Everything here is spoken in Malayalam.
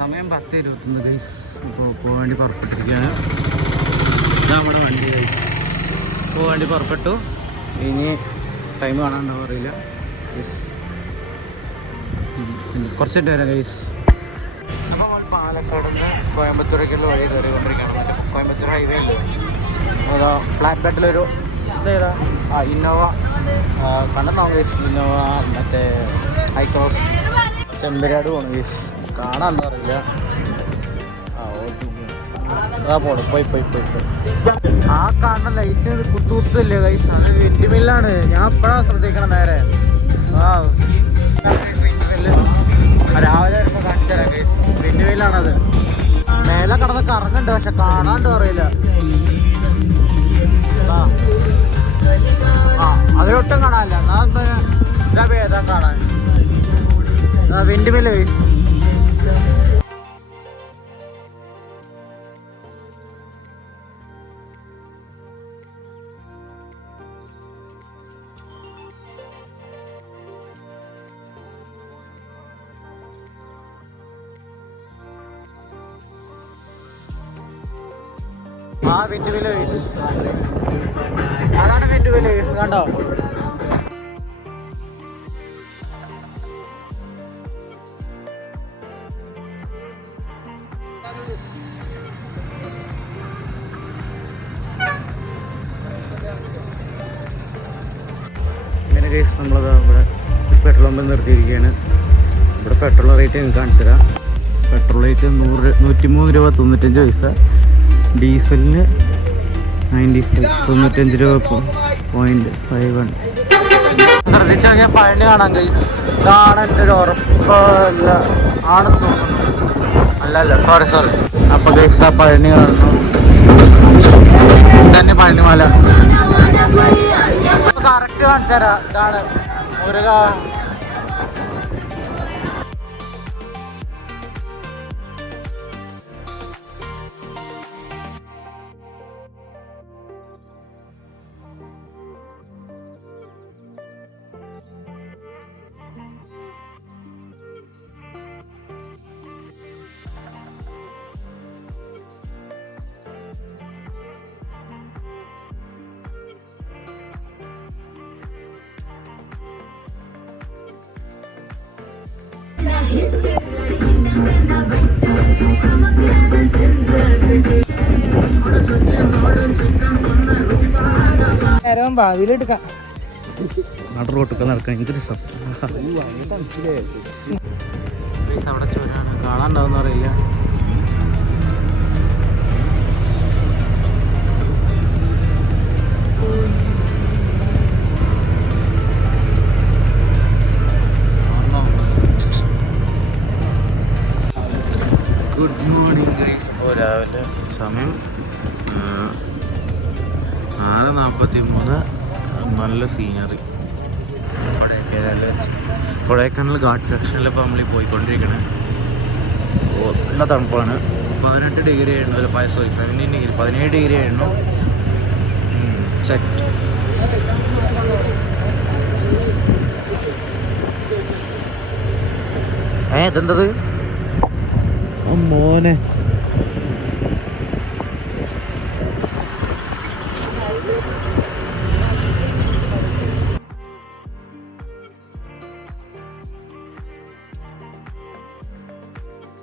സമയം 10:21 ഗൈസ്. ഇപ്പോൾ പോകാൻ വേണ്ടി പുറപ്പെട്ടിരിക്കുകയാണ്. ഇതാ നമ്മുടെ വണ്ടി ഗൈസ്. പോകാൻ വേണ്ടി പുറപ്പെട്ടു. ഇനി ടൈം കാണാനുണ്ടാവും അറിയില്ല. കുറച്ചിട്ട് വരാം ഗൈസ്. അപ്പോൾ നമ്മൾ പാലക്കാട് നിന്ന് കോയമ്പത്തൂരേക്കുള്ള വഴി കയറിക്കൊണ്ടിരിക്കുകയാണ്. മറ്റേ കോയമ്പത്തൂർ ഹൈവേ ഉണ്ട്. ഏതാ ഫ്ലാറ്റ് ബെഡിലൊരു ഇതേതാ ഇന്നോവ കണ്ടെന്നാവും ഗൈസ്. ഇന്നോവ മറ്റേ ഹൈക്രോസ് ചെമ്പരാട് പോകണം ഗൈസ്. കാണാനൊന്നും അറിയില്ല. പോണം പോയി ആ കാണുന്ന ലൈറ്റ് കുത്തുകുത്തല്ലേ ഗൈസ്. അത് വിൻഡ് മില്ലാണ്. ഞാൻ എപ്പോഴാണ് ശ്രദ്ധിക്കണം നേരെ. രാവിലെ വരുമ്പോൾ കാണിച്ചു തരാം ഗൈസ്. വിൻഡ് മില്ലാണത്. മേലെ കിടന്ന് കറങ്ങുന്നുണ്ട്, പക്ഷെ കാണാണ്ട് അറിയില്ല. അതിലൊട്ടും കാണാനില്ല. എന്നാ ഭേദം കാണാൻ. Wind mill guys. Wind mill അതാണ് വിൻഡ് മില്ല് കണ്ടോ. ഇങ്ങനെ കേസ് നമ്മളത് ഇവിടെ പെട്രോൾ പമ്പിൽ നിർത്തിയിരിക്കുകയാണ്. ഇവിടെ പെട്രോൾ റേറ്റ് നിങ്ങൾക്ക് കാണിച്ചു തരാം. പെട്രോൾ റേറ്റ് 103 രൂപ 95 പൈസ. ഡീസലിന് 95 രൂപ .51. ശ്രദ്ധിച്ചു നോക്കിയാൽ പഴനി കാണാൻ കഴിയും. ഇതാണ് എൻ്റെ ഒരു ഉറപ്പല്ല ആണെന്ന് തോന്നുന്നു. അല്ല സോറി. അപ്പോൾ കഴിച്ച പഴനി കാണുന്നു. ഇതന്നെ പഴനിമല. കറക്റ്റ് കാണിച്ചു തരാം. ഇതാണ് മുരുക. ഭാവിയിലെടുക്കാം. നാട്ടു റോട്ടൊക്കെ നടക്കാൻ എന്ത് രസം. അവിടെ ചുരാണ്. കാണാണ്ടാവുന്ന അറിയില്ല. Good morning guys. അപ്പോൾ രാവിലെ സമയം 6:43. നല്ല സീനറി. കൊടൈക്കനാൽ ഗാർഡ് സെക്ഷനിൽ ഇപ്പോൾ നമ്മൾ പോയിക്കൊണ്ടിരിക്കണേ. നല്ല തണുപ്പാണ്. 18 ഡിഗ്രി ആയിരുന്നു. അല്ല 17 ഡിഗ്രി 17 ഡിഗ്രി ആയിരുന്നു. സെറ്റ്. ഇതെന്തത് മോനെ.